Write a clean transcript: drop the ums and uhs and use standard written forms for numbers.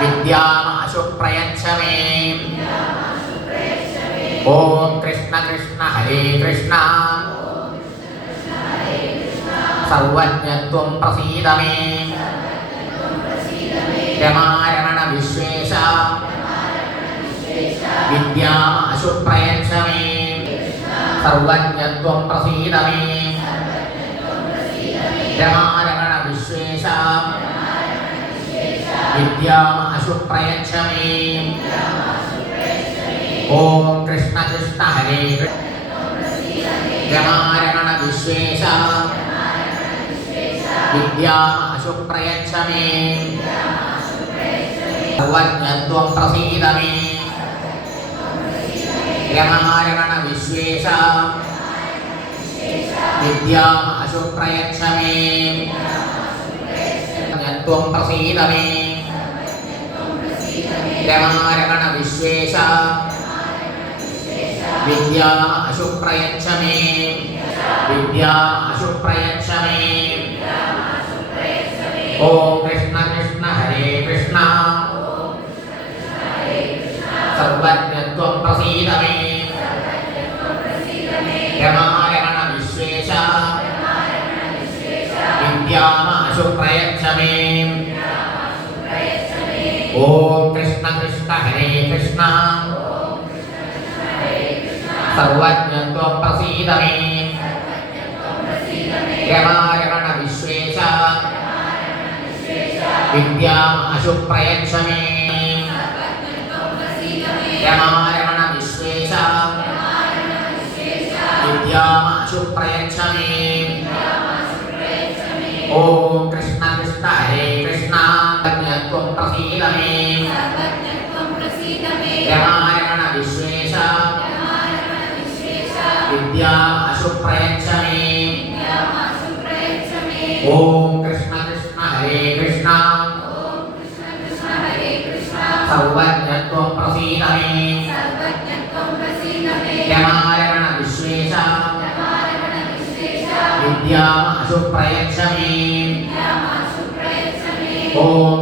विद्यामाशु प्रयच्छ मे। ओम कृष्ण कृष्ण हरे कृष्ण सर्वज्ञत्वं प्रसीद मे। रमारमण विश्वेश विद्यामाशु प्रयच्छ मे। सर्वज्ञत्वं प्रसीद मे। रमारमण विश्वेश विद्यामाशु प्रयच्छ मे। ओम कृष्ण कृष्ण हरे रमारमण विश्वेश विद्यामाशु प्रयच्छ मे। सर्वज्ञत्वं प्रसीद मे। रमारमण विश्वेश विद्यामाशु प्रयच्छ मे। सर्वज्ञत्वं प्रसीद मे। रमारमण विश्वेश विद्यामाशु प्रयच्छ मे। विद्यामाशु प्रयच्छ मे। ओम कृष्ण कृष्ण हरे कृष्ण सर्वज्ञत्वं प्रसीद मे। रमारमण विश्वेश विद्यामाशु प्रयच्छ मे। ओम कृष्ण कृष्ण हरे कृष्ण सर्वज्ञत्वं प्रसीद मे। रमारमण विश्वेश विद्यामाशु प्रयच्छ मे। रमारमण विश्वेश विद्यामाशु प्रयच्छ मे। ओम कृष्ण कृष्ण हरे कृष्ण सर्वज्ञत्वं प्रसीद मे। रमारमण विश्वेश विद्यामाशु प्रयच्छ मे। ओम कृष्ण कृष्ण हरे कृष्ण सर्वज्ञत्वं प्रसीद मे। रमारमण विश्वेश विद्यामाशु प्रयच्छ मे। ओम